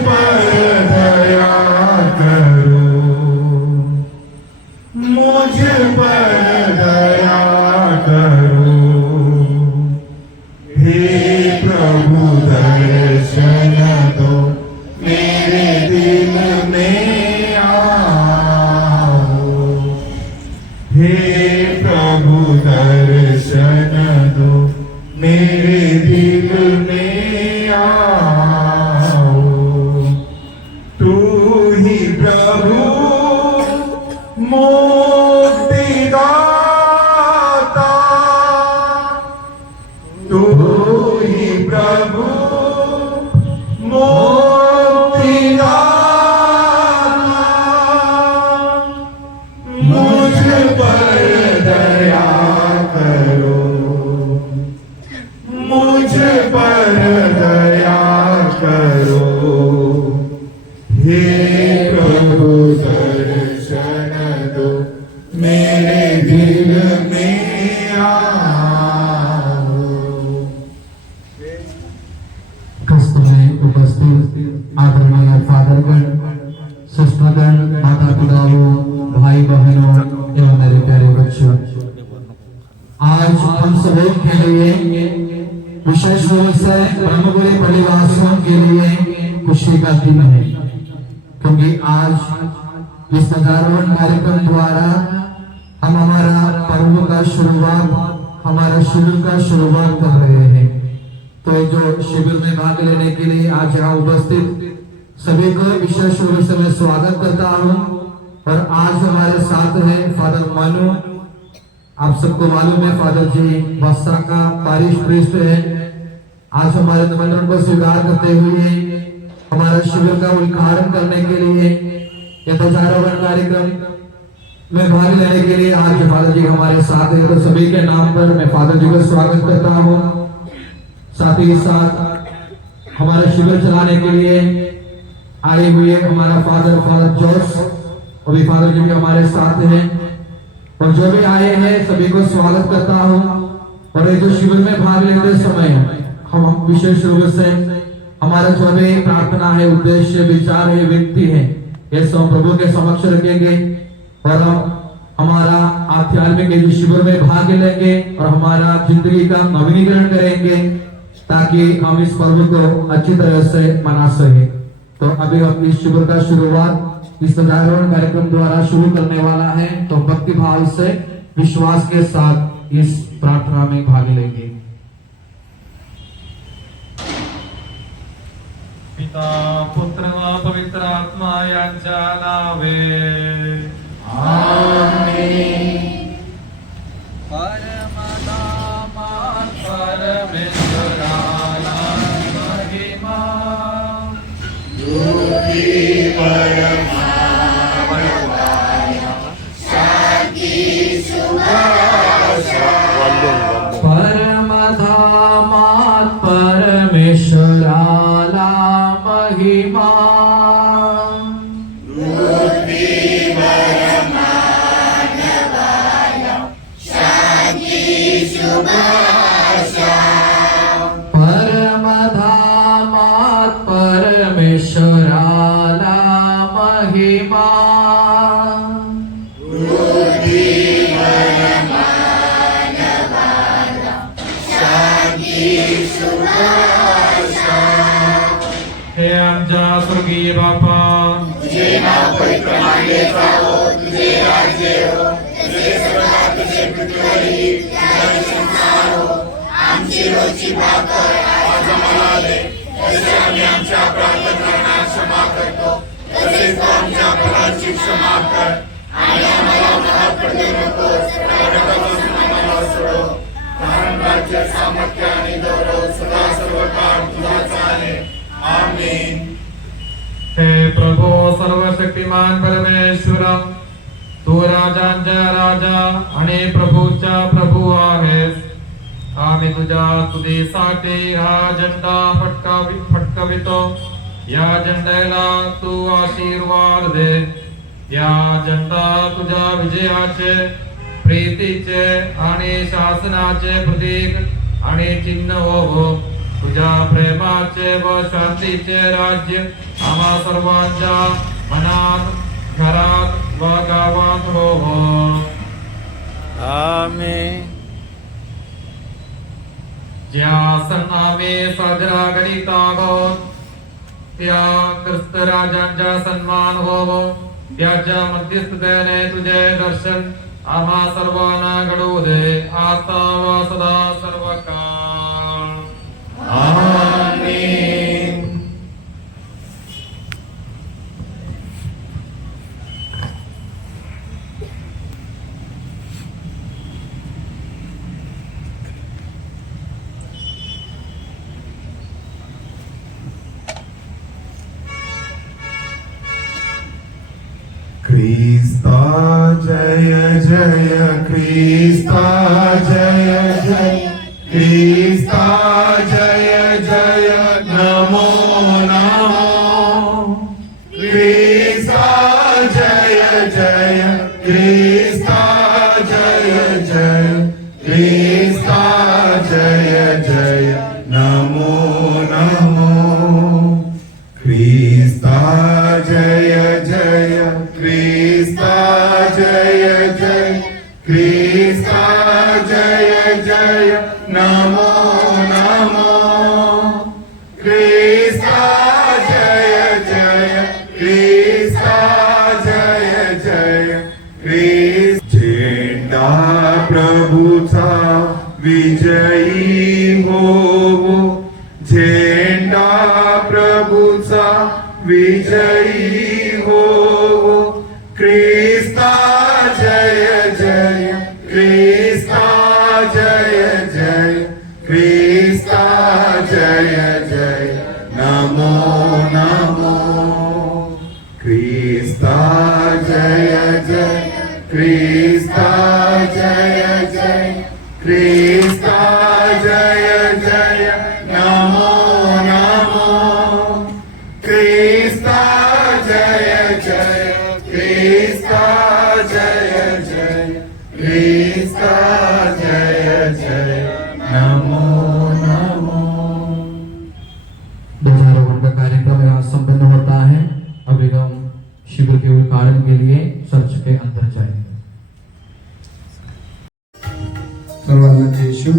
पर दया करो, मुझ पर दया करो। हे प्रभु दर्शन दो, मेरे दिल में आओ। हे प्रभु दर्शन दो, मेरे दिल में आओ। तू ही प्रभु मुक्तिदाता, तू ही प्रभु मुक्तिदाता। मुझ पर दया करो, मुझ पर दया करो। हे प्रभु दर्शन दो, मेरे दिल में आओ। कष्ट में उपस्थित आदरणीय फादरगण, सिस्टरगण, माता पिताओं, भाई बहनों एवं मेरे प्यारे बच्चों, आज हम सभी के लिए विशेष रूप से ब्रह्मपुरी परिवासियों के लिए खुशी का दिन है, क्योंकि आज इस ध्वजारोहण कार्यक्रम द्वारा हम हमारा पर्व का शुरुआत, हमारा शिविर का शुरुआत कर रहे हैं। तो जो शिविर में भाग लेने के लिए आज यहाँ उपस्थित सभी को विशेष रूप से मैं स्वागत करता हूँ। और आज हमारे साथ है फादर मनु, आप सबको मालूम है फादर जी बस्सा का पारिश प्रीस्ट है। आज हमारे निमंत्रण को स्वीकार करते हुए हमारा शिविर का उद्घाटन करने के लिए ये ध्वजारोहण कार्यक्रम में भाग लेने के लिए आज फादर जी हमारे साथ है। तो सभी के नाम पर मैं फादर जी को स्वागत करता हूँ। साथ ही साथ हमारे शिविर चलाने के लिए आए हुए हमारा फादर जॉर्ज, अभी फादर जी भी हमारे साथ हैं। और जो भी आए हैं सभी को स्वागत करता हूँ। और ये जो शिविर में भाग लेते समय हम विशेष रूप से हमारा जो भी प्रार्थना है, उद्देश्य, विचार है, व्यक्ति है, ये सब प्रभु के समक्ष रखेंगे। और हम हमारा आध्यात्मिक शिविर में भाग लेंगे और हमारा जिंदगी का नवीनीकरण करेंगे, ताकि हम इस पर्व को अच्छी तरह से मना सके। तो अभी हम इस शिविर का शुरुआत इस ध्वजारोहण कार्यक्रम द्वारा शुरू करने वाला है। तो भक्ति भाव से विश्वास के साथ इस प्रार्थना में भाग लेंगे। पिता पुत्र पवित्र आत्मा यांच्या नावे आमीन। परमनामा परमेश्वराला महिमा। दुःखी परमात्मा परमधामात परमेश्वराला महिमा। परमधामात परमेश्वराला महिमा। हे आमच्या स्वर्गीय बापा, तुझे नाव पवित्र मानले जावो, तुझे राज्य हो, तुझे स्वर्गात तुझे पृथ्वीवर येईल, तुझा संसार हो। आमची रोजची भाकर आज आम्हाला दे, जसे आम्ही आमच्या अपराधांना क्षमा करतो, तसेच तू आमच्या अपराधांची क्षमा कर। आणि आम्हाला महाग पडू नकोस, नरकापासून आम्हाला सोडव, कारण राज्य, सामर्थ्य आणि गौरव सदा सर्वकाळ तुझाच आहे। आमीन। हे प्रभु सर्वशक्तिमान परमेश्वर, तू राजांचा राजा आणि प्रभूचा प्रभू आहेस। आम्ही तुझ्या स्तुतीसाठी हा झेंडा फटकावितो। या झेंड्याला तू आशीर्वाद दे। या झेंडा तुझ्या विजयाचे, प्रीतीचे आणि शासनाचे प्रतीक आणि चिन्ह हो। तुझ्या प्रेमाचे व शांतीचे राज्य आम्हा सर्वांच्या मनात, घरात व गावात हो. आमेन. ज्या सण आम्ही साजरा करीत आहोत त्या ख्रिस्त राजांचा सन्मान होवो, त्याच्या मध्यस्थतेने तुझे दर्शन आम्हा सर्वांना घडू दे, आता व सदा सर्व काळ. आमेन. Krista Jaya Jaya, Krista Jaya Jaya, Krista Jaya Jaya, Namo Namo. Krista Jaya Jaya, Krista Jaya Jaya, Krista Jaya Jaya, Namo Namo. Krista Jaya Jaya, Krista Jaya Jaya, Krista Jaya Jaya, Namo Namo. Krista Jaya Jaya, Krista Jaya Jaya, Krista. झेंडा प्रभूचा विजयी होवो, झेंडा प्रभूचा विजयी होवो. ख्रिस्ता जय जय, ख्रिस्ता जय जय, ख्रिस्ता जय जय, नमो नमो. ख्रिस्ता जय जय, ख्रिस्ता जय जय, ख्रिस्ता जय जय, नमो नमो. ख्रिस्ता जय जय, ख्रिस्ता जय जय, ख्रिस्ता जय जय, नमो नमो. ध्वजारोहण का कार्यक्रम यहाँ संपन्न होता है. अभी हम शिविर के उद्घाटन के लिए चर्च के अंदर जाएंगे. सर्वांना जय शिव.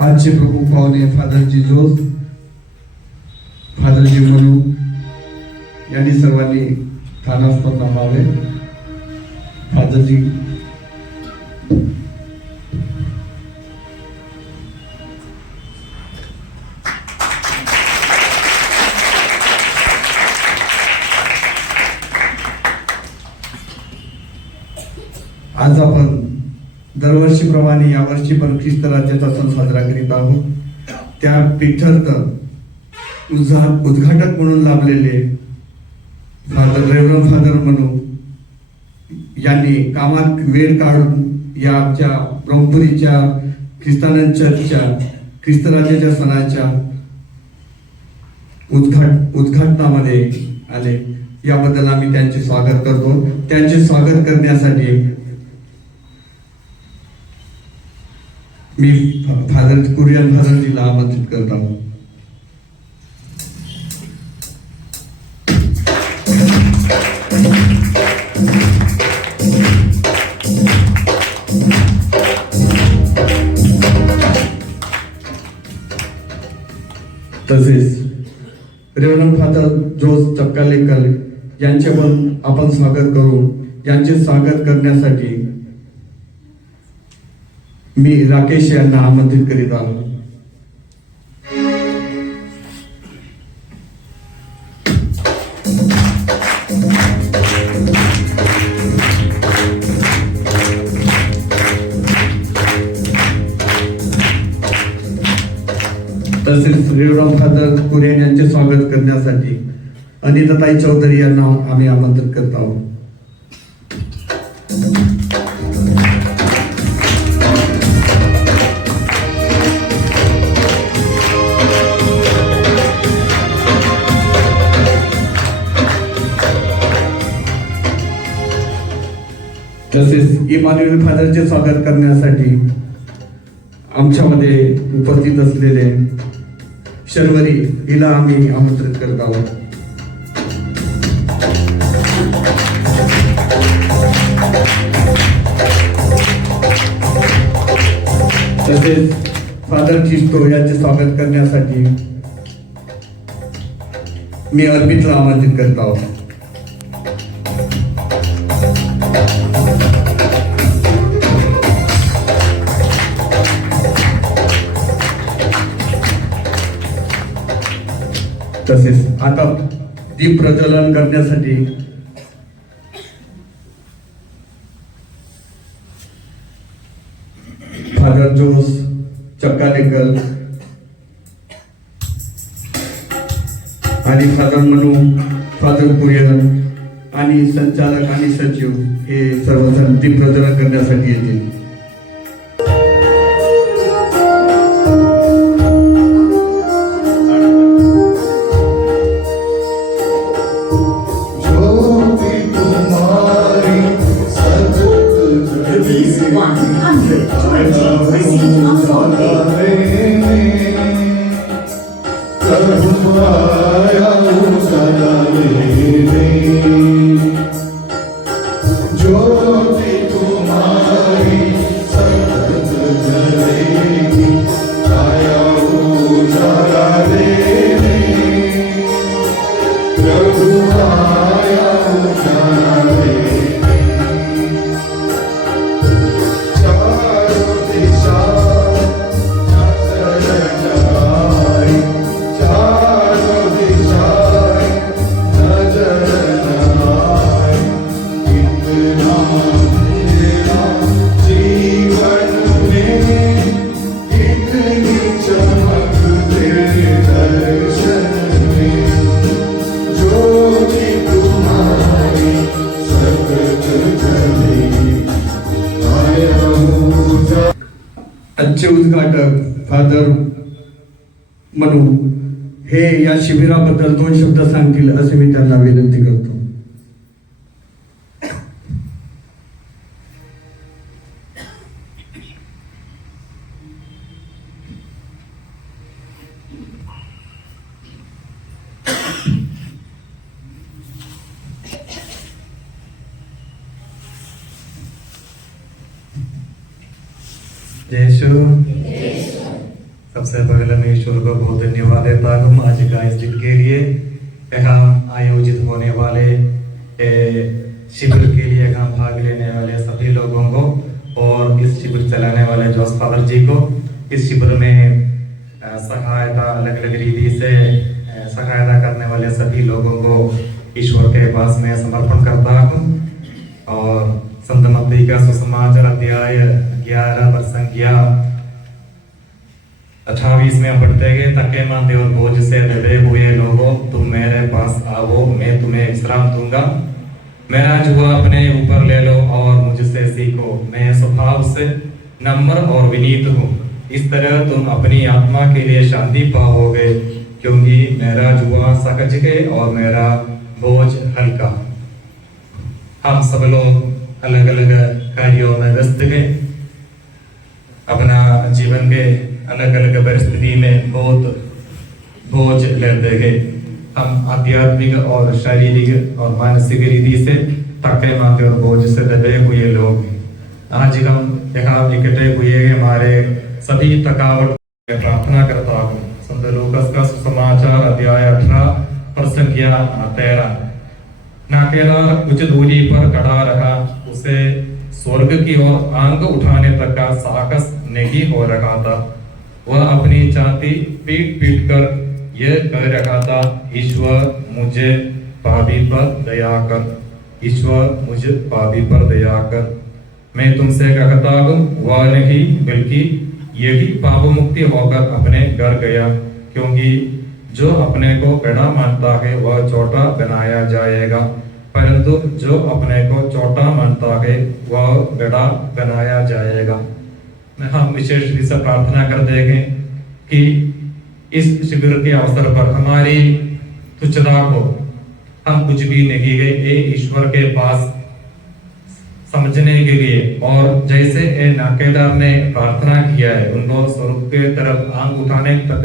आजचे प्रमुख पाहुणे फादरजी जोस, फादरजी म्हणू यांनी सर्वांनी स्थानास्पद नमावे. फादरजी आज आपण दरवर्षीप्रमाणे यावर्षी पण ख्रिस्त राज्याचा सण साजरा करीत आहोत. त्या पिठर्थ उद्घाटक म्हणून लाभलेले रेव्हरंड फादर म्हणू यांनी कामात वेळ काढून या आमच्या ब्रह्मपुरीच्या ख्रिस्तानन चर्चच्या ख्रिस्त राज्याच्या सणाच्या उद्घाटनामध्ये आले. याबद्दल आम्ही त्यांचे स्वागत करतो. त्यांचे स्वागत करण्यासाठी मी फादर कुरियन फादरजीला आमंत्रित करत आहोत. तसेच रेव्हरंड फादर जोस चक्कालेकर यांचे पण आपण स्वागत करू. यांचे स्वागत करण्यासाठी मी राकेश यांना आमंत्रित करीत आहोत. तसेच रेव्हरंड फादर कुरियन यांचे स्वागत करण्यासाठी अनिताताई चौधरी यांना आम्ही आमंत्रित करत आहोत. तसेच इमान्युएल फादरचे स्वागत करण्यासाठी आमच्यामध्ये उपस्थित असलेले शर्वरी हिला आम्ही आमंत्रित करत आहोत. तसेच फादर चिस्तो यांचे स्वागत करण्यासाठी मी अर्पितला आमंत्रित करत आहोत. तसेच आता दीप प्रज्वलन करण्यासाठी फादर जोस चक्कालेकर आणि फादर मनू, फादर कुरियन आणि संचालक आणि सचिव हे सर्वजण दीप प्रज्वलन करण्यासाठी येतील. आजचे उद्घाटक फादर मनू हे या शिबिराबद्दल 2 शब्द सांगतील असे मी त्यांना विनंती करतो. यीशु, सबसे पहले मैं ईश्वर को बहुत धन्यवाद देता हूँ आज का इस दिन के लिए, यहाँ आयोजित होने वाले शिविर के लिए यहाँ भाग लेने वाले सभी लोगों को और इस शिविर चलाने वाले जोस फादर जी को, इस शिविर में सहायता अलग अलग रीति से सहायता करने वाले सभी लोगों को ईश्वर के पास में समर्पण करता हूँ। और संत मत्ती का सुसमाचार अध्याय 11 संख्या 28 में हम पढ़ते हैं, थके मांदे और बोझ से दबे हुए लोगों, तुम मेरे पास आओ, मैं तुम्हें विश्राम दूंगा। मेरा जुआ अपने ऊपर ले लो और मुझसे सीखो, मैं स्वभाव से नम्र और विनीत हूँ, इस तरह तुम अपनी आत्मा के लिए शांति पाओगे, क्योंकि मेरा जुआ सहज है और मेरा बोझ हल्का। हम सब लोग अलग अलग कार्यों में व्यस्त हैं, अपना जीवन के अलग अलग परिस्थिति में बहुत बोझ लेते हैं। हम आध्यात्मिक और शारीरिक और मानसिक रीति से थके मांदे और बोझ से दबे हुए लोग हैं। आज हम यहाँ इकट्ठे हुए हमारे सभी थकावट प्रार्थना करता हूँ। संत लूकास का सुसमाचार अध्याय 18 संख्या 13। न अकेला कुछ दूरी पर खड़ा रहा, उसे स्वर्ग की ओर आंख उठाने तक का साहस नहीं हो रहा था। वह अपनी छाती पीट पीट कर यह कह रहा था, ईश्वर मुझे पापी पर दया कर, ईश्वर मुझे पापी पर दया कर। मैं तुमसे कहता हूँ वह नहीं बल्कि यही पाप मुक्ति होकर अपने घर गया, क्योंकि जो अपने को बड़ा मानता है वह छोटा बनाया जाएगा, परंतु जो अपने को छोटा मानता है वह बड़ा बनाया जाएगा। हम विशेष रूप से प्रार्थना करते हैं कि इस शिविर के अवसर पर हमारी तुच्छता को हम कुछ भी नहीं है, ये ईश्वर के पास समझने के लिए, और जैसे नाकेदार ने प्रार्थना किया है, उनको स्वर्ग के तरफ आंख उठाने तक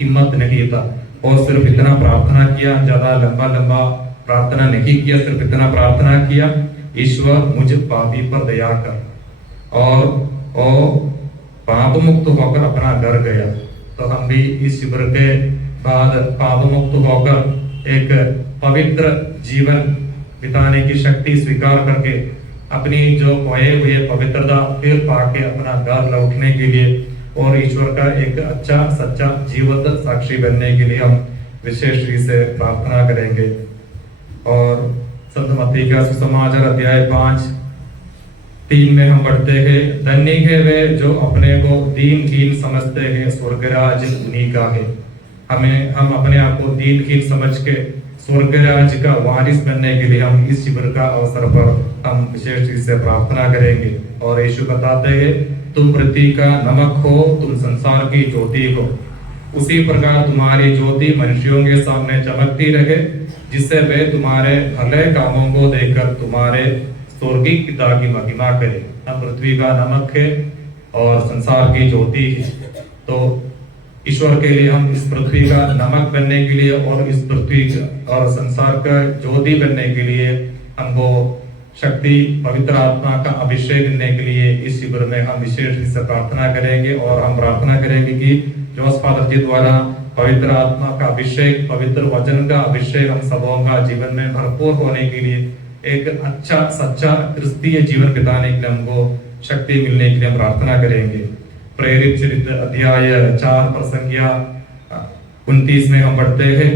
हिम्मत नहीं था, और सिर्फ इतना प्रार्थना किया, ज्यादा लंबा लंबा प्रार्थना नहीं किया, सिर्फ इतना प्रार्थना किया, ईश्वर मुझ पापी पर दया कर, और पाप मुक्त होकर अपना घर गया। तो हम भी इस शिविर के बाद पाप मुक्त होकर एक पवित्र जीवन बिताने की शक्ति स्वीकार करके अपनी जो खोए हुए पवित्रता फिर पाके अपना घर लौटने के लिए और ईश्वर का एक अच्छा सच्चा जीवंत साक्षी बनने के लिए हम विशेष रूप से प्रार्थना करेंगे। और संत मत्ती का सुसमाचार अध्याय 5:3 में हम पढ़ते हैं, धन्य है वे जो अपने को दीनहीन समझते हैं, स्वर्गराज उन्हीं का है। हम अपने आप को दीनहीन समझ के स्वर्गराज का वारिस बनने के लिए हम इस शिविर का अवसर पर हम विशेष रूप से प्रार्थना करेंगे। और यीशु बताते हैं, तुम पृथ्वी का नमक हो, तुम संसार की ज्योति हो। उसी प्रकार तुम्हारी ज्योति मनुष्यों के सामने चमकती रहे, जिससे वे तुम्हारे भले कामों को देखकर तुम्हारे स्वर्गीय पिता की महिमा करें। हम पृथ्वी का नमक है और संसार की ज्योति है, तो ईश्वर के लिए हम इस पृथ्वी का नमक बनने के लिए और इस पृथ्वी और संसार का ज्योति बनने के लिए हमको शक्ति पवित्र आत्मा का अभिषेक देने के लिए इस शिविर में हम विशेष रूप से प्रार्थना करेंगे। और हम प्रार्थना करेंगे कि जोस फादर जी द्वारा पवित्र आत्मा का अभिषेक, पवित्र वचन का अभिषेक हम सबों का जीवन में भरपूर होने के लिए, एक अच्छा सच्चा क्रिस्तीय जीवन बिताने के लिए हमको शक्ति मिलने के लिए हम प्रार्थना करेंगे। प्रेरित चरित्र अध्याय 4 प्रसंगिया 29 में हम पढ़ते हैं,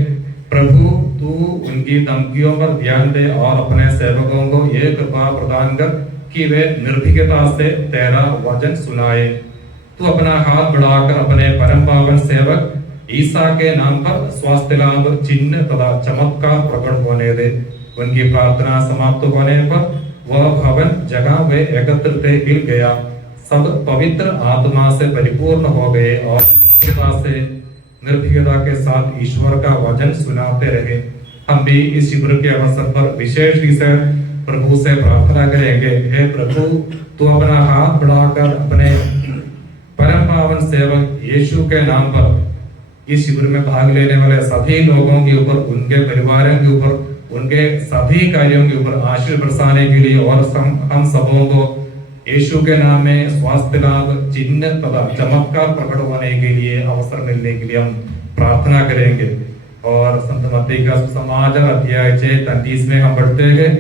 प्रभु तू उनकी धमकियों पर ध्यान दे और अपने सेवकों को ये कृपा प्रदान कर कि वे निर्भीकता से तेरा वचन सुनाए। तू अपना हाथ बढ़ाकर अपने परम पावन सेवक ईसा के नाम पर स्वास्थ्य लाभ चिन्ह तथा चमत्कार प्रकट होने दे। उनकी प्रार्थना समाप्त होने पर वह भवन जगह वे एकत्र थे हिल गया, सब पवित्र आत्मा से परिपूर्ण हो गए और निर्भीकता के साथ ईश्वर का वचन सुनाते रहे। हम भी इस शिविर के अवसर पर विशेष रूप से प्रभु से प्रार्थना करेंगे, हे प्रभु तू अपना हाथ बढ़ाकर अपने परम पावन सेवक यीशु के नाम पर इस शिविर में भाग लेने वाले सभी लोगों के ऊपर, उनके परिवारों के ऊपर, उनके सभी कार्यों के ऊपर आशीर्वाद बरसाने के लिए और हम सबों को यीशु के नाम में स्वास्थ्य लाभ चिन्ह तथा चमत्कार प्रकट होने के लिए अवसर मिलने के लिए हम प्रार्थना करेंगे। और संत मत्ती का सुसमाचार अध्याय 6:33 में हम पढ़ते हैं,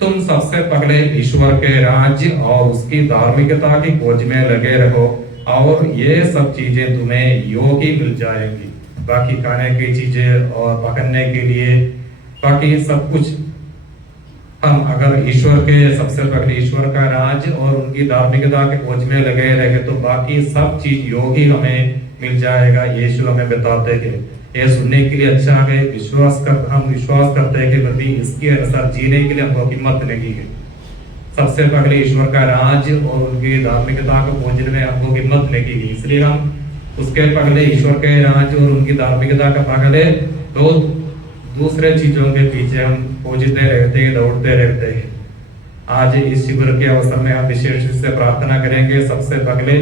तुम सबसे पहले ईश्वर के राज्य और उसकी धार्मिकता की खोज में लगे रहो और ये सब चीजें तुम्हें योग ही मिल जाएगी। बाकी खाने की चीजें और पहनने के लिए बाकी सब कुछ हम अगर ईश्वर के सबसे पहले ईश्वर का राज और उनकी धार्मिकता के खोज में लगे रहे तो बाकी सब चीज योग ही हमें मिल जाएगा। यीशु हमें बताते हैं, ये सुनने के लिए अच्छा है, हम विश्वास करते हैं कि प्रति इसके अनुसार जीने के लिए हमको हिम्मत नहीं है। सबसे पहले ईश्वर का राज और उनकी धार्मिकता को खोजने में हमको हिम्मत नहीं है, इसलिए हम उसके पहले ईश्वर के राज और उनकी धार्मिकता का पहले तो दूसरे चीजों के पीछे हम खोजते रहते हैं, दौड़ते रहते हैं। आज इस शिविर के अवसर में हम विशेष रूप से प्रार्थना करेंगे, सबसे पहले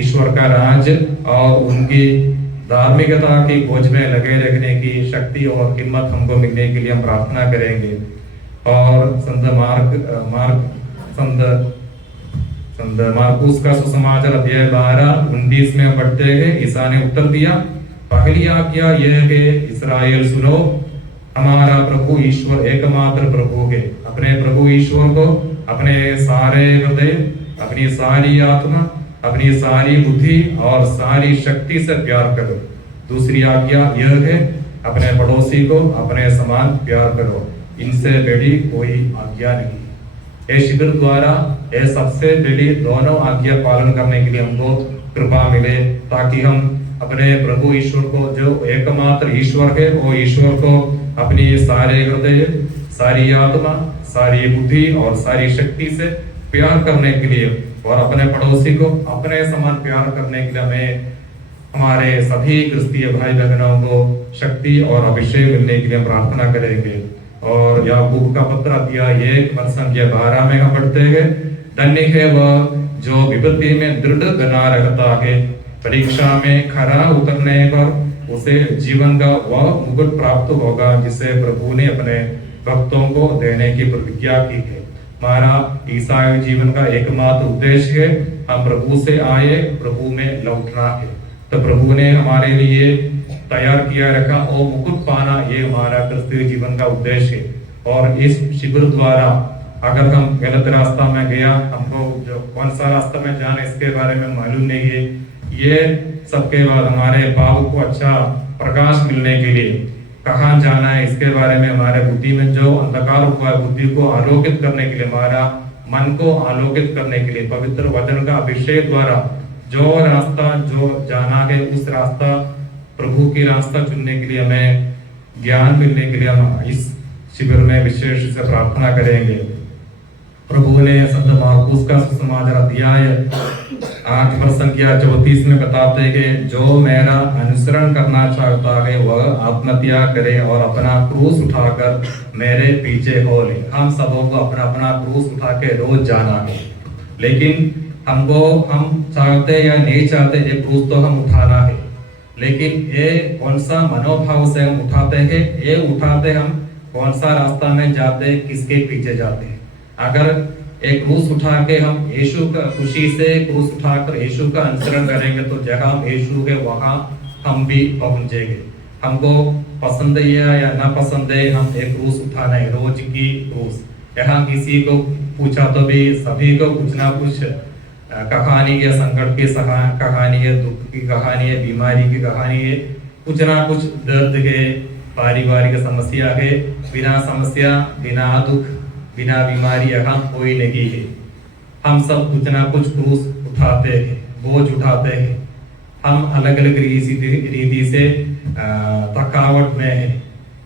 ईश्वर का राज और उनकी धार्मिकता की खोज में लगे रहने की शक्ति और हिम्मत हमको मिलने के लिए हम प्रार्थना करेंगे। और संत मार्कुस का सुसमाचार अध्याय 12:29 में पढ़ते हैं, ईसा ने उत्तर दिया, पहली आज्ञा यह है, इस्राएल सुनो, हमारा प्रभु ईश्वर एकमात्र प्रभु है। अपने प्रभु ईश्वर को अपने सारे हृदय, अपनी सारी आत्मा, अपनी सारी बुद्धि और सारी शक्ति से प्यार करो। दूसरी आज्ञा यह है, अपने पड़ोसी को अपने समान प्यार करो। इनसे बड़ी कोई आज्ञा नहीं। ये शिविर द्वारा ये सबसे बड़ी दोनों आज्ञा पालन करने के लिए हमको कृपा मिले, ताकि हम अपने प्रभु ईश्वर को जो एकमात्र ईश्वर है वो ईश्वर को अपनी सारे हृदय, सारी आत्मा, सारी बुद्धि और सारी शक्ति से प्यार करने के लिए और अपने पड़ोसी को अपने समान प्यार करने के लिए हमें हमारे सभी क्रिस्तीय भाई बहनों को शक्ति और अभिषेक मिलने के लिए प्रार्थना करेंगे। और याकूब का पत्र अध्याय 1 वचन संख्या 12 में हम पढ़ते हैं, धन्य है वह जो विपत्ति में दृढ़ बना रहता है, परीक्षा में खरा उतरने पर उसे जीवन का वह मुकुट प्राप्त होगा जिसे प्रभु ने अपने भक्तों को देने की प्रतिज्ञा की है। हमारा ईसाई जीवन का एकमात्र उद्देश्य है, हम प्रभु से आए, प्रभु में लौटना है। तो प्रभु ने हमारे लिए तैयार किया रखा और मुकुट पाना, ये हमारा क्रिस्तीय जीवन का उद्देश्य है। और इस शिविर द्वारा अगर हम गलत रास्ता में गया, हमको जो कौन सा रास्ता में जाना इसके बारे में मालूम नहीं है, ये सबके बाद हमारे पाप को अच्छा प्रकाश मिलने के लिए कहाँ जाना है इसके बारे में हमारे बुद्धि में जो अंधकार हुआ है, बुद्धि को आलोकित करने के लिए, हमारा मन को आलोकित करने के लिए पवित्र वचन का अभिषेक द्वारा जो रास्ता जो जाना है, उस रास्ता प्रभु की रास्ता चुनने के लिए हमें ज्ञान मिलने के लिए हम इस शिविर में विशेष से प्रार्थना करेंगे। प्रभु ने संत मार्कुस का सुसमाचार अध्याय 8 वचन संख्या 34 में बताते हैं, जो मेरा अनुसरण करना चाहता है वह आत्मत्याग करे और अपना क्रूस उठाकर मेरे पीछे हो ले। हम सबों को अपना अपना क्रूस उठा के रोज जाना है, लेकिन हम चाहते या नहीं चाहते ये क्रूस तो हम उठाना है, लेकिन ये कौन सा मनोभाव से हम उठाते हैं, ये उठाते हम कौन सा रास्ता में जाते, किसके पीछे जाते हैं। अगर एक क्रूस उठा के हम यीशु का खुशी से क्रूस उठाकर यीशु का अनुसरण करेंगे तो जहाँ हम यीशु है वहां हम भी पहुंचेंगे। हमको पसंद है या ना पसंद है, हम एक क्रूस उठाना है, रोज की क्रूस। यहाँ किसी को पूछा तो भी सभी को कुछ ना कुछ कहानी है, संकट की कहानी है, दुख की कहानी है, बीमारी की कहानी है, कुछ ना कुछ दर्द है, पारिवारिक समस्या है। बिना समस्या, बिना दुख, बिना बीमारी यहाँ कोई नहीं है। हम सब कुछ ना कुछ क्रूस उठाते हैं, बोझ उठाते हैं। हम अलग अलग रीति से थकावट में है।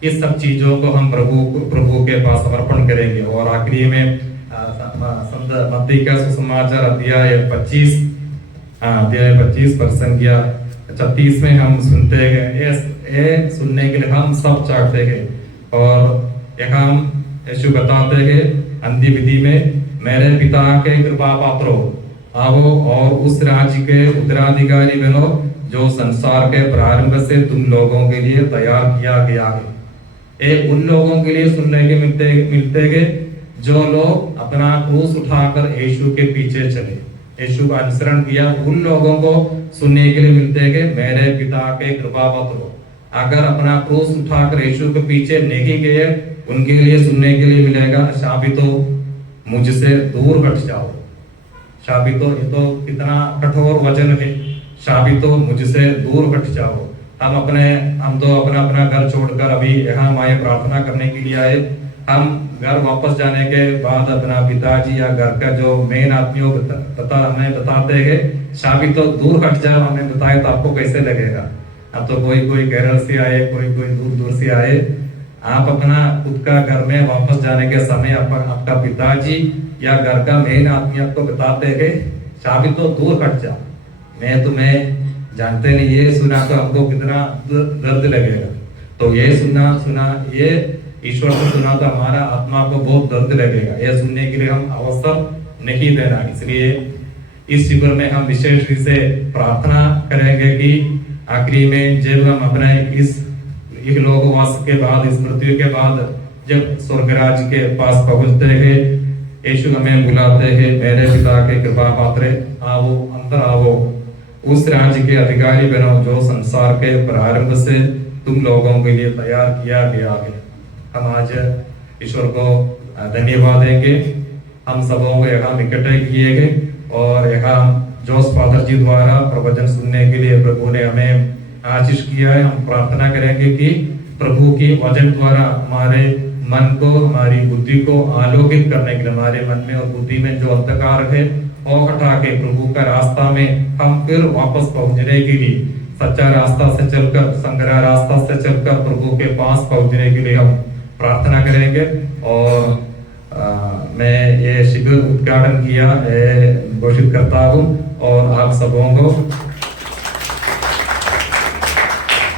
इस सब चीजों को हम प्रभु के पास समर्पण करेंगे। और आखिरी में संत मत्ती का सुसमाचार अध्याय 25 वचन संख्या 36 में हम सुनते हैं, ये सुनने के लिए हम सब चाहते हैं। और यहाँ हम यीशु बताते हैं अंतिम विधि में, मेरे पिता के कृपा पात्रो आओ और उस राज्य के उत्तराधिकारी बनो जो संसार के प्रारंभ से तुम लोगों के लिए तैयार किया गया है। ये उन लोगों के लिए सुनने के मिलते हैं जो लोग अपना क्रूस उठाकर यीशु के पीछे चले, यीशु का अनुसरण किया। उन लोगों को सुनने के लिए मिलते हैं मेरे पिता के कृपा पात्रो। अगर अपना क्रूस उठाकर यीशु के पीछे नहीं गए, उनके लिए सुनने के लिए मिलेगा, शाबितो मुझसे दूर हट जाओ। शाबितो, ये तो कितना कठोर वचन है, शाबितो मुझसे दूर हट जाओ। हम तो अपना घर छोड़कर अभी यहाँ आए प्रार्थना करने के लिए आए। हम घर वापस जाने के बाद अपना पिताजी या घर का जो मेन आदमियों हमें बताते हैं, शाबितो दूर हट जाओ, हमें बताए तो आपको कैसे लगेगा। अब तो कोई केरल से आए, कोई दूर से आए। आप अपना खुद का घर में वापस जाने के समय आपका पिताजी या घर का मेन आदमी आपको बताते हैं, शाबितो दूर हट जाओ, मैं तुम्हें जानते नहीं। ये सुना तो हमको कितना दर्द लगेगा। तो ये सुना ये ईश्वर को सुना तो हमारा आत्मा को बहुत दर्द लगेगा। ये सुनने के लिए हम अवसर नहीं देना। इसलिए इस शिविर में हम विशेष रूप से प्रार्थना करेंगे कि आखिरी में जब हम अपने इस लोकवास के बाद, इस मृत्यु के बाद जब स्वर्गराज के पास पहुंचते हैं, यीशु हमें बुलाते हैं, मेरे पिता के कृपा पात्रे आओ, अंदर आओ, उस राज्य के अधिकारी बनो जो संसार के प्रारंभ से तुम लोगों के लिए तैयार किया गया है। हम आज ईश्वर को धन्यवाद देंगे। हम सबों को यहाँ इकट्ठे किए गए और यहाँ जोस फादर जी द्वारा प्रवचन सुनने के लिए प्रभु ने हमें आशीष किया है। हम प्रार्थना करेंगे कि प्रभु की वचन द्वारा हमारे मन को, हमारी बुद्धि को आलोकित करने के लिए, हमारे मन में और बुद्धि में जो अंधकार है वो हटा के प्रभु का रास्ता में हम फिर वापस पहुंचने के लिए, सच्चा रास्ता से चलकर, संग्रह रास्ता से चलकर प्रभु के पास पहुंचने के लिए हम प्रार्थना करेंगे। और मैं ये शिविर उद्घाटन किया घोषित करता हूँ और आप सबों को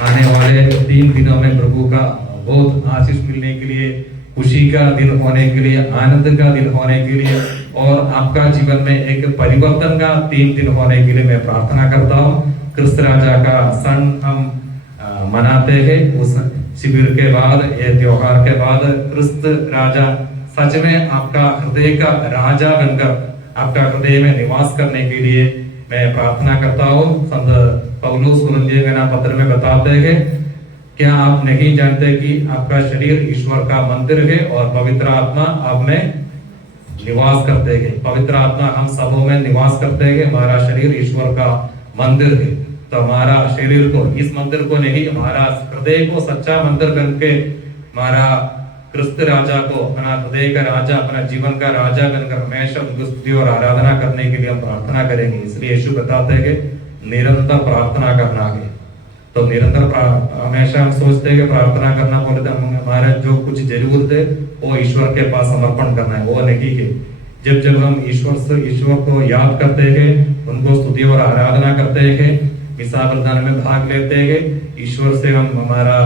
आने वाले 3 दिनों में प्रभु का बहुत आशीष मिलने के लिए खुशी का दिन होने के लिए, आनंद का दिन होने के लिए और आपका जीवन में एक परिवर्तन का 3 दिन होने के लिए मैं प्रार्थना करता हूँ। क्रिस्त राजा का सन हम मनाते हैं। उस शिविर के बाद, ये त्योहार के बाद क्रिस्त राजा सच में आपका हृदय का राजा बनकर आपका हृदय में निवास करने के लिए मैं प्रार्थना करता हूँ। संत पौलुस कुरिन्थियों के पत्र में बताते हैं, क्या आप नहीं जानते कि आपका शरीर ईश्वर का मंदिर है और पवित्र आत्मा आप में निवास करते हैं। पवित्र आत्मा हम सबों में निवास करते हैं। हमारा शरीर ईश्वर का मंदिर है, तो हमारा शरीर को, इस मंदिर को नहीं, हमारा हृदय को सच्चा मंदिर बनके हमारा क्रिस्त राजा को, अपना हृदय का राजा, अपना जीवन का राजा बनकर हमेशा उनकी स्तुति और आराधना करने के लिए हम प्रार्थना करेंगे। इसलिए यीशु बताते हैं कि निरंतर प्रार्थना करना है। तो निरंतर हमेशा हम सोचते हैं कि प्रार्थना करना बोले तो हमारा जो कुछ जरूरत है वो ईश्वर के पास समर्पण करना है, वो नहीं है। जब जब हम ईश्वर को याद करते हैं, उनको स्तुति और आराधना करते हैं, मिसा बलिदान में भाग लेते हैं, ईश्वर से हम हमारा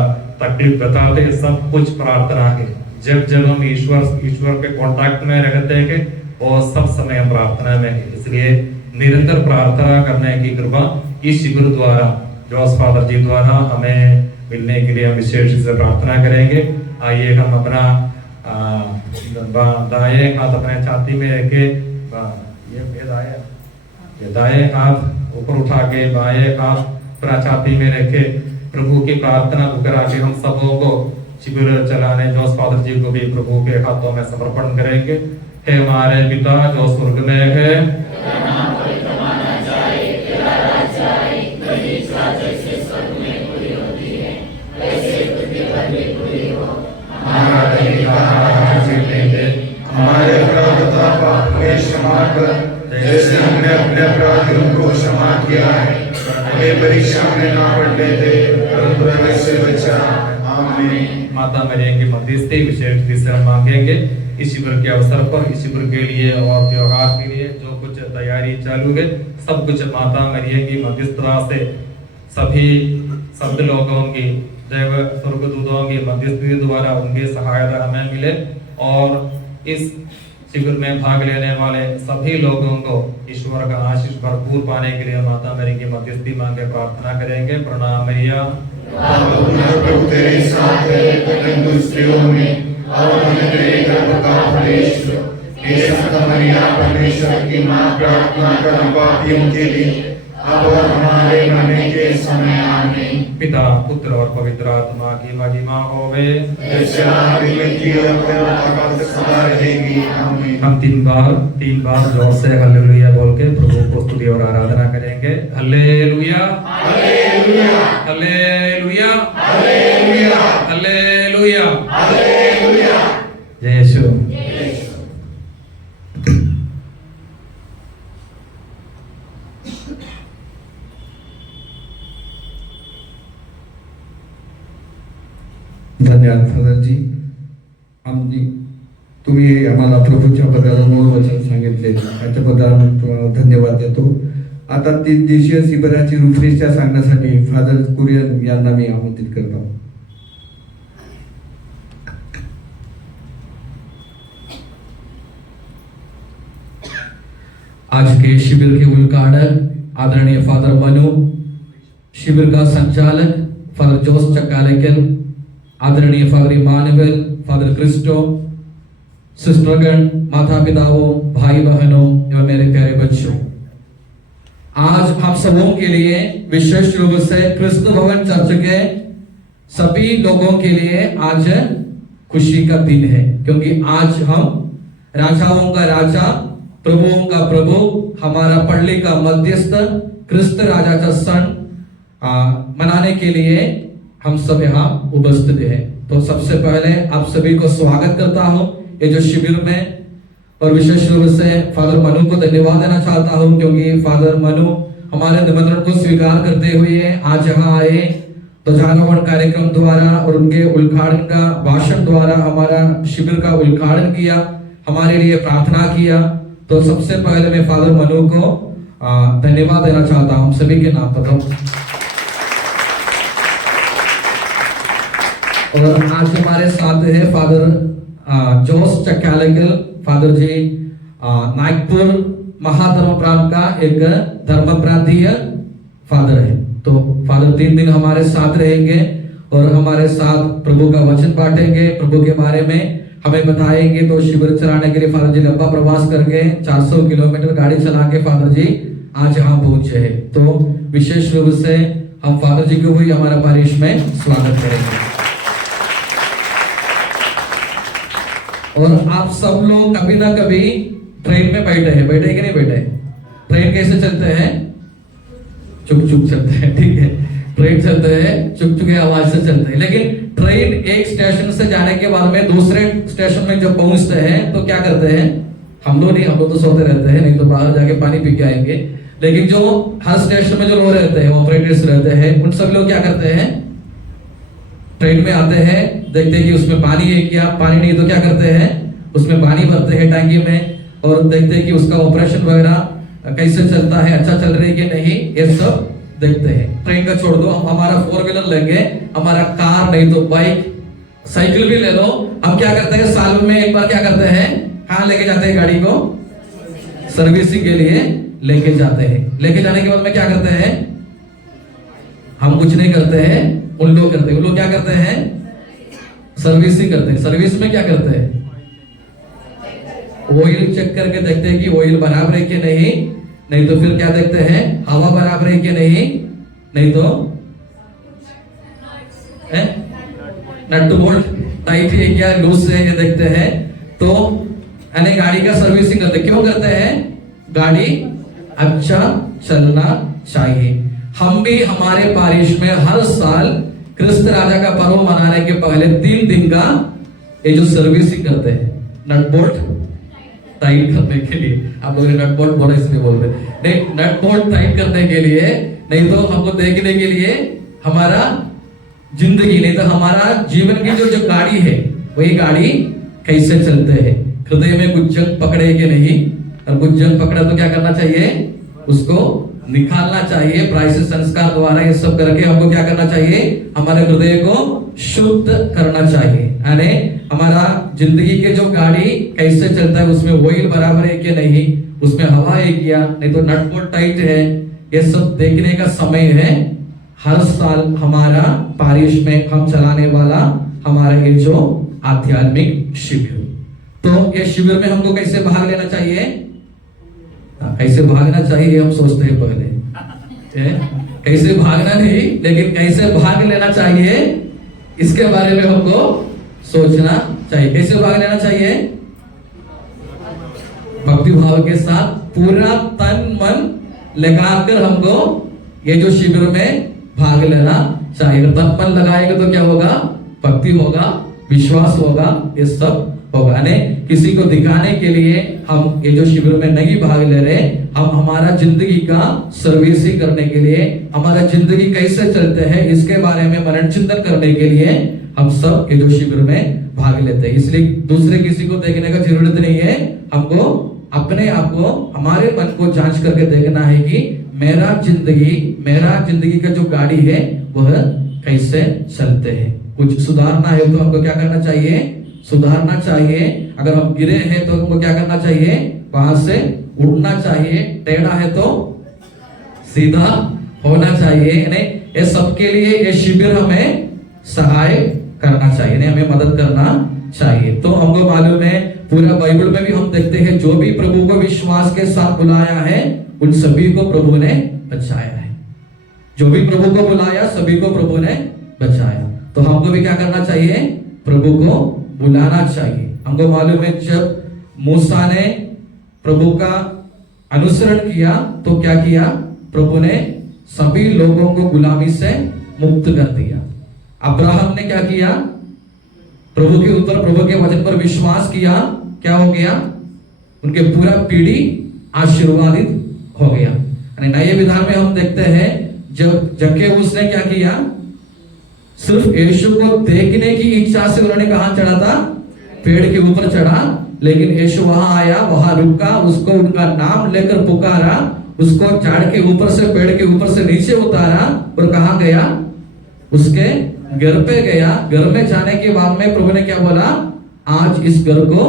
तकलीफ बताते हैं, सब कुछ प्रार्थना है। जब जब हम ईश्वर के कांटेक्ट में रहते हैं वो सब समय हम प्रार्थना में है। इसलिए निरंतर प्रार्थना करने की कृपा इस शिविर द्वारा, जॉस फादर जी द्वारा हमें मिलने के लिए हम विशेष से प्रार्थना करेंगे। आइए हम अपना दाएं हाथ अपने छाती में रखे, ये दाएं हाथ ऊपर उठा के बाएं हाथ अपना छाती में रखे, प्रभु की प्रार्थना करा के हम सबों को शिविर चलाने जॉस फादर जी को भी प्रभु के हाथों में समर्पण करेंगे। हे हमारे पिता जो स्वर्ग में है, हमारे अपराध तथा पाप हमें क्षमा कर, जैसे हमने अपने अपराधियों को क्षमा किया है। हमें परीक्षा में ना पड़ने दे, परंतु बुराई से बचा। आमीन। माता मरियम की मध्यस्थी विशेष रूप से हम मांगेंगे इस शिविर के अवसर पर, इस शिविर के लिए और त्योहार के लिए जो कुछ तैयारी चालू है, सब कुछ माता मरियम की मध्यस्थता से सभी शब्द लोगों की देव स्वर्गदूतों की मध्यस्थी द्वारा उनकी सहायता हमें मिले और इस शिविर में भाग लेने वाले सभी लोगों को ईश्वर का आशीष भरपूर पाने के लिए माता मरियम की मध्यस्थी मांगे प्रार्थना करेंगे। प्रणाम मैया। प्रभु तेरे साथ है, परंतु स्त्रियों में और तेरे गर्भ का फल यीशु। हे संत मरियम परमेश्वर की मां, प्रार्थना कर हम पापियों के लिए अब और हमारे मरने के समय। आमीन। पिता पुत्र और पवित्र आत्मा की महिमा होवे, जैसे आदि में की और सदा रहेगी। आमीन। हम तीन बार जोर से हालेलुया बोल के प्रभु को स्तुति और आराधना करेंगे। Hallelujah, hallelujah, hallelujah, hallelujah, hallelujah, hallelujah. जय यीशु। धन्यवाद फादर जी. आमची तुम्ही आम्हाला प्रभूच्या बद्दल मूळ वचन सांगितले त्याच्याबद्दल आम्ही तुम्हाला धन्यवाद देतो. आता 3 दिवसीय शिबिराची रूपरेषा सांगण्यासाठी फादर कुरियन यांना मी आमंत्रित करतो. आज के शिविर के उद्घाटक आदरणीय फादर मनु, शिविर का संचालक फादर जोस चकालेकल, आदरणीय फादर इमानुएल, फादर क्रिस्टो, सिस्टरगण, माता पिताओं, भाई बहनों एवं मेरे प्यारे बच्चों, आज हम सबों के लिए विशेष रूप से क्रिस्त भवन चर्च के सभी लोगों के लिए आज खुशी का दिन है, क्योंकि आज हम राजाओं का राजा, प्रभुओं का प्रभु, हमारा पड़ली का मध्यस्थ क्रिस्त राजा का सन मनाने के लिए हम सब यहाँ उपस्थित हैं. तो सबसे पहले आप सभी को स्वागत करता हूँ ये जो शिविर में, और विशेष रूप से फादर मनु को धन्यवाद देना चाहता हूँ, क्योंकि फादर मनु हमारे निमंत्रण को स्वीकार करते हुए आज यहाँ आए, ध्वजारोहण कार्यक्रम द्वारा और उनके उद्घाटन का भाषण द्वारा हमारा शिविर का उद्घाटन किया, हमारे लिए प्रार्थना किया. तो सबसे पहले मैं फादर मनु को धन्यवाद देना चाहता हूँ सभी के नाम पर. और आज हमारे साथ है फादर जोस चक्यालेकल फादर जी नागपुर महाधर्म प्रांत का एक धर्म प्रांतीय फादर है। तो फादर 3 दिन हमारे साथ रहेंगे और हमारे साथ प्रभु का वचन बांटेंगे, प्रभु के बारे में हमें बताएंगे। तो शिविर चलाने के लिए फादर जी लंबा प्रवास करके 400 किलोमीटर गाड़ी चला के फादर जी आज यहाँ पहुंचे हैं। तो विशेष रूप से हम फादर जी को भी हमारा पारिश में स्वागत करेंगे। और आप सब लोग कभी ना कभी ट्रेन में बैठे कि नहीं बैठे? ट्रेन कैसे चलते हैं? चुप चुप चलते हैं, ठीक है। ट्रेन चलते हैं चुप चुप की आवाज से चलते हैं, लेकिन ट्रेन एक स्टेशन से जाने के बाद में दूसरे स्टेशन में जब पहुंचते हैं तो क्या करते हैं? हम लोग तो सोते रहते हैं, नहीं तो बाहर जाके पानी पी के आएंगे। लेकिन जो हर स्टेशन में जो लोग रहते हैं, ऑपरेटर्स रहते हैं, उन सब लोग क्या करते हैं? ट्रेन में आते हैं, देखते हैं कि उसमें पानी है क्या, पानी नहीं तो क्या करते हैं? उसमें पानी भरते हैं टैंकी में और देखते हैं कि उसका ऑपरेशन वगैरह कैसे चलता है, अच्छा चल रही है कि नहीं, ये सब देखते हैं। ट्रेन का छोड़ दो, हम हमारा 4 व्हीलर लेंगे, हमारा कार नहीं तो बाइक, साइकिल भी ले लो। हम क्या करते हैं? साल में एक बार क्या करते हैं? कहाँ लेके जाते हैं गाड़ी को? सर्विसिंग के लिए लेके जाते हैं। लेके जाने के बाद में क्या करते हैं? हम कुछ नहीं करते हैं, उन लोग करते हैं। उन लोग क्या करते हैं? सर्विसिंग करते हैं। सर्विस में क्या करते हैं? ऑयल चेक करके देखते हैं कि ऑयल बराबर है कि नहीं तो फिर क्या देखते हैं? हवा बराबर है कि नहीं तो नट बोल्ट टाइट है क्या, लूज है, ये देखते हैं। तो यानी गाड़ी का सर्विसिंग करते। क्यों करते हैं? गाड़ी अच्छा चलना चाहिए। हम भी हमारे पारिश में हर साल क्रिस्त राजा का पर्व मनाने के पहले 3 दिन का ये जो सर्विसिंग करते हैं, नट बोल्ट टाइट करने के लिए। आप लोग नट बोल्ट बोला इसलिए बोल रहे नहीं, नट बोल्ट टाइट करने के लिए, नहीं तो हमको देखने के लिए हमारा जिंदगी, नहीं तो हमारा जीवन की जो गाड़ी है वही गाड़ी कैसे चलते हैं। हृदय में कुछ जंग पकड़े कि नहीं, और कुछ जंग पकड़ा तो क्या करना चाहिए? उसको निकालना चाहिए। प्रायश्चित संस्कार द्वारा ये सब करके हमको क्या करना चाहिए? हमारे हृदय को शुद्ध करना चाहिए। यानी हमारा जिंदगी के जो गाड़ी कैसे चलता है, उसमें ऑयल बराबर है कि नहीं, उसमें हवा है क्या, नहीं तो नट बोल्ट टाइट है, ये सब देखने का समय है। हर साल हमारा पारिश में हम चलाने वाला हमारा ये जो आध्यात्मिक शिविर, तो ये शिविर में हमको कैसे भाग लेना चाहिए? कैसे भागना चाहिए हम सोचते हैं पहले, कैसे भागना नहीं, लेकिन कैसे भाग लेना चाहिए इसके बारे में हमको सोचना चाहिए। कैसे भाग लेना चाहिए? भक्ति भाव के साथ पूरा तन मन लगाकर हमको ये जो शिविर में भाग लेना चाहिए। अगर तन मन लगाएंगे तो क्या होगा? भक्ति होगा, विश्वास होगा, ये सब होगा। किसी को दिखाने के लिए हम ये जो शिविर में नहीं भाग ले रहे, हम हमारा जिंदगी का सर्विसिंग करने के लिए, हमारा जिंदगी कैसे चलते हैं इसके बारे में मनन चिंतन करने के लिए हम सब ये जो शिविर में भाग लेते हैं। इसलिए दूसरे किसी को देखने का जरूरत नहीं है, हमको अपने आप को, हमारे मन को जांच करके देखना है कि मेरा जिंदगी का जो गाड़ी है वह कैसे चलते हैं। कुछ सुधारना है तो हमको क्या करना चाहिए? सुधारना चाहिए। अगर हम गिरे हैं तो हमको क्या करना चाहिए? वहां से उठना चाहिए। टेढ़ा है तो सीधा होना चाहिए। ये सबके लिए ये शिविर हमें सहाय करना चाहिए, हमें मदद करना चाहिए। तो हमको मालूम है, पूरा बाइबल में भी हम देखते हैं, जो भी प्रभु को विश्वास के साथ बुलाया है उन सभी को प्रभु ने बचाया है। जो भी प्रभु को बुलाया सभी को प्रभु ने बचाया। तो हमको भी क्या करना चाहिए? प्रभु को बुलाना चाहिए। हमको मालूम है, जब मूसा ने प्रभु का अनुसरण किया तो क्या किया? प्रभु ने सभी लोगों को गुलामी से मुक्त कर दिया। अब्राहम ने क्या किया? प्रभु के ऊपर, प्रभु के वचन पर विश्वास किया, क्या हो गया? उनके पूरा पीढ़ी आशीर्वादित हो गया। नए विधान में हम देखते हैं, जब जक्केऊस उसने क्या किया? सिर्फ यीशु को देखने की इच्छा से उन्होंने कहां चढ़ा था? पेड़ के ऊपर चढ़ा। लेकिन यीशु वहां आया, वहां रुका, उसको उनका नाम लेकर पुकारा, उसको झाड़ के ऊपर से, पेड़ के ऊपर से नीचे उतारा और कहां गया? उसके घर पे गया। घर में जाने के बाद में प्रभु ने क्या बोला? आज इस घर को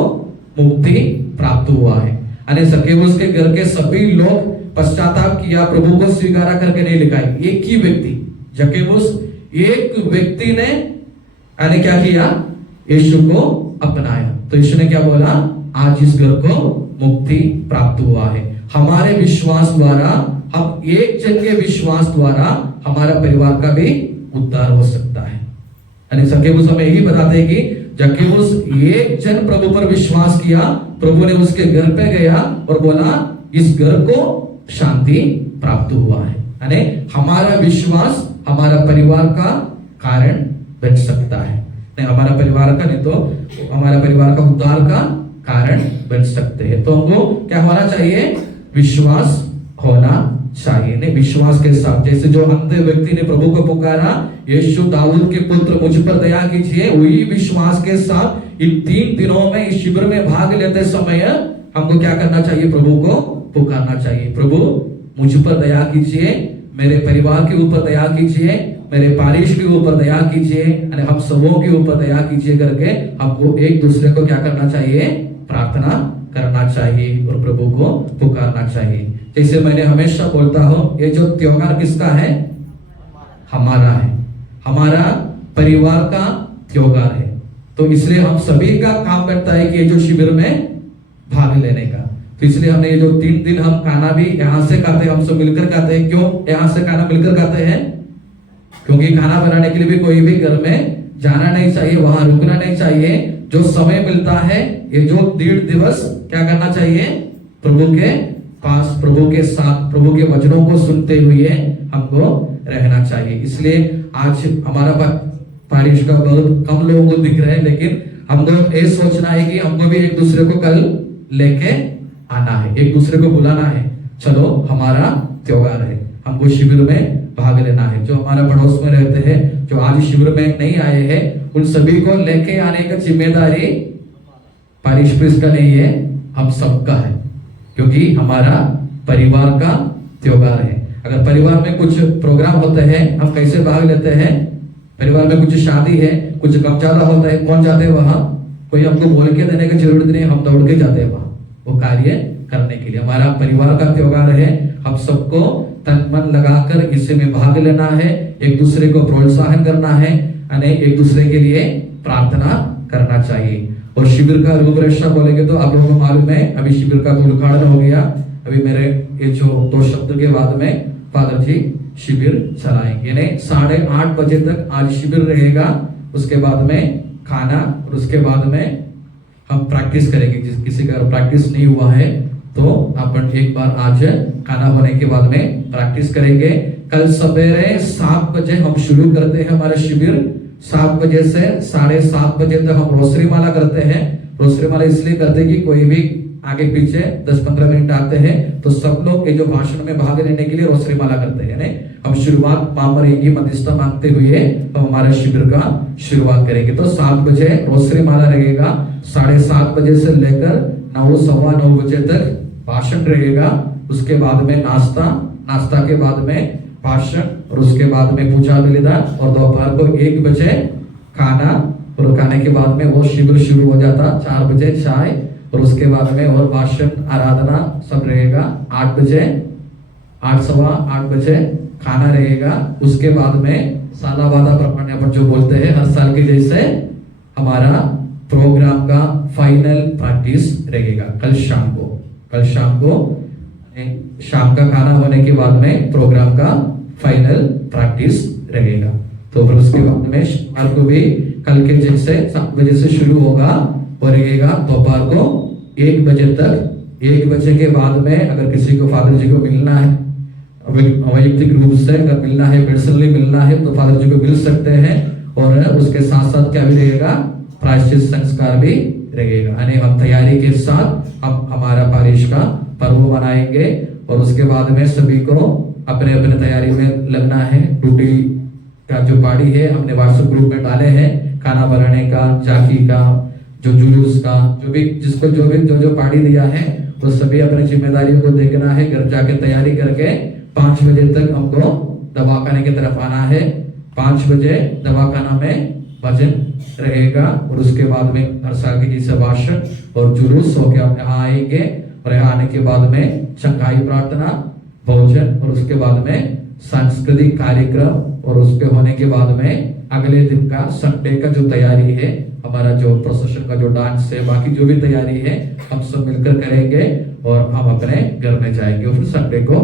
मुक्ति प्राप्त हुआ है। यानी जक्केबुस के घर के सभी लोग पश्चाताप किया, प्रभु को स्वीकार करके नहीं लिखा है, एक ही व्यक्ति जक्केबुस, एक व्यक्ति ने यानी क्या किया, यीशु को अपनाया। तो यीशु ने क्या बोला, आज इस घर को मुक्ति प्राप्त हुआ है। हमारे विश्वास द्वारा, हम एक जन के विश्वास द्वारा हमारा परिवार का भी उद्धार हो सकता है। यानी जक्केबुस हमें यही बताते हैं कि जक्केबुस एक जन प्रभु पर विश्वास किया, प्रभु ने उसके घर पे गया और बोला इस घर को शांति प्राप्त हुआ है। यानी हमारा विश्वास हमारा परिवार का कारण बन सकता है, नहीं हमारा परिवार का, नहीं तो हमारा परिवार का उद्धार का कारण बन सकते हैं। तो हमको क्या होना चाहिए, विश्वास होना चाहिए। नहीं विश्वास के साथ, जैसे जो अंधे व्यक्ति ने प्रभु को पुकारा, यीशु दाऊद के पुत्र मुझ पर दया कीजिए, वही विश्वास के साथ इन 3 दिनों में इस शिविर में भाग लेते समय हमको क्या करना चाहिए, प्रभु को पुकारना चाहिए। प्रभु मुझ पर दया कीजिए, मेरे परिवार के ऊपर दया कीजिए, मेरे पारिश के ऊपर दया कीजिए, हम सबों के ऊपर दया कीजिए करके हमको एक दूसरे को क्या करना चाहिए, प्रार्थना करना चाहिए और प्रभु को पुकारना चाहिए। जैसे मैंने हमेशा बोलता हूं, ये जो त्योहार किसका है, हमारा है, हमारा परिवार का त्योहार है। तो इसलिए हम सभी का काम करता है कि ये जो शिविर में भाग लेने का। तो इसलिए हमने ये जो 3 दिन हम खाना भी यहाँ से खाते हैं, हम सब मिलकर खाते हैं। क्यों यहाँ से खाना मिलकर खाते हैं, क्योंकि खाना बनाने के लिए भी कोई भी घर में जाना नहीं चाहिए, वहां रुकना नहीं चाहिए। जो समय मिलता है, ये जो 1.5 दिवस क्या करना चाहिए, प्रभु के पास, प्रभु के साथ, प्रभु के वचनों को सुनते हुए हमको रहना चाहिए। इसलिए आज हमारा पारिश का बहुत कम लोगों को दिख रहे हैं, लेकिन हमको ये सोचना है कि हमको भी एक दूसरे को कल लेके आना है, एक दूसरे को बुलाना है, चलो हमारा त्योहार है, हमको शिविर में भाग लेना है। जो हमारा पड़ोस में रहते हैं, जो आज शिविर में नहीं आए हैं, उन सभी को लेके आने का जिम्मेदारी पारिश प्रीस्ट का नहीं है, हम सबका है, क्योंकि हमारा परिवार का त्योहार है। अगर परिवार में कुछ प्रोग्राम होते हैं, हम कैसे भाग लेते हैं, परिवार में कुछ शादी है, कुछ कम ज्यादा होता है, कौन जाते हैं वहां, कोई हमको बोल के देने की जरूरत नहीं, हम दौड़ के जाते हैं वहां वो कार्य करने के लिए। हमारा परिवार का त्योहार है, हम सबको तन मन लगाकर इसे में भाग लेना है, एक दूसरे को प्रोत्साहन करना है, एक दूसरे के लिए प्रार्थना करना चाहिए। और शिविर का रूपरेखा बोलेंगे तो आप लोगों को मालूम है, अभी शिविर का उद्घाटन हो गया। अभी मेरे ये जो 2 शब्द के बाद में फादर जी शिविर चलाएंगे, यानी 8:30 बजे तक आज शिविर रहेगा। उसके बाद में खाना और उसके बाद में हम प्रैक्टिस करेंगे। जिस किसी का प्रैक्टिस नहीं हुआ है तो अपन एक बार आज खाना होने के बाद में प्रैक्टिस करेंगे। कल सवेरे 7 बजे हम शुरू करते हैं हमारा शिविर। 7 बजे से 7:30 बजे तक हम रोसरी माला करते हैं। रोसरी माला इसलिए करते हैं कि कोई भी आगे पीछे 10-15 मिनट आते हैं तो सब लोग ये जो भाषण में भाग लेने के लिए रोसरी माला करते हैं। हम शुरुआत मामर एक ही मध्यस्थता मांगते हुए तो हमारे शिविर का शुरुआत करेंगे। तो 7 बजे रोसरी माला रहेगा, 7:30 बजे से लेकर 9, सवा 9 बजे तक भाषण रहेगा। उसके बाद में नाश्ता के बाद में भाषण और उसके बाद में पूजा विधिदान और दोपहर को 1 बजे खाना और खाने के बाद में वो शिविर शुरू हो जाता। 4 बजे चाय और उसके बाद में और भाषण आराधना सब रहेगा। 8 बजे 8, सवा 8 बजे खाना रहेगा। उसके बाद में साला वादा प्रमाण अपन जो बोलते हैं हर साल के जैसे हमारा प्रोग्राम का फाइनल प्रैक्टिस रहेगा कल शाम को शाम का खाना होने के बाद में प्रोग्राम का फाइनल प्रैक्टिस रहेगा। तो फिर उसके बाद में शाम को भी कल के जैसे 7 बजे से शुरू होगा और रहेगा दोपहर को 1 बजे तक। 1 बजे के बाद में अगर किसी को फादर जी को मिलना है वैयक्तिक रूप से, अगर मिलना है पर्सनली मिलना है तो फादर जी को मिल सकते हैं। और उसके साथ साथ क्या भी रहेगा, प्रायश्चित संस्कार भी रहेगा। यानी हम तैयारी के साथ हम हमारा पारिश का पर्व मनाएंगे और उसके बाद में सभी को अपने अपने तैयारी में लगना है। ड्यूटी का जो पार्टी है हमने व्हाट्सएप ग्रुप में डाले हैं, खाना बनाने का, झांकी का, जो जुलूस का, जो भी जिसको जो पार्टी दिया है तो सभी अपनी जिम्मेदारी को देखना है। घर जाके तैयारी करके 5 बजे तक हमको दवाखाने की तरफ आना है। 5 बजे दवाखाना में भजन रहेगा और उसके बाद में हर साल की जैसे भाषण और जुलूस होकर हम यहाँ आएंगे और यहाँ आने के बाद में चंगाई प्रार्थना, भोजन और उसके बाद में सांस्कृतिक कार्यक्रम और उसके होने के बाद में अगले दिन का संडे का जो तैयारी है, हमारा जो प्रोसेशन का जो डांस है, बाकी जो भी तैयारी है हम सब मिलकर करेंगे और हम अपने घर में जाएंगे। और फिर संडे को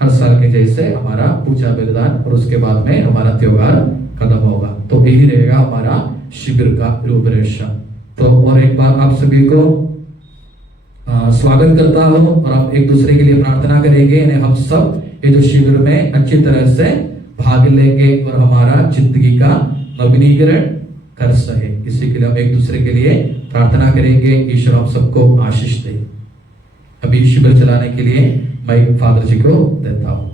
हर साल के जैसे हमारा पूजा बलिदान और उसके बाद में हमारा त्योहार खत्म होगा। तो यही रहेगा हमारा शिविर का रूपरेखा। तो और एक बार आप सभी को स्वागत करता हूँ और हम एक दूसरे के लिए प्रार्थना करेंगे, यानी हम सब ये जो शिविर में अच्छी तरह से भाग लेंगे और हमारा जिंदगी का नवीनीकरण कर सके। इसी के लिए हम एक दूसरे के लिए प्रार्थना करेंगे। ईश्वर हम सबको आशीष दे। अभी शिविर चलाने के लिए मैं फादर जी को देता हूँ।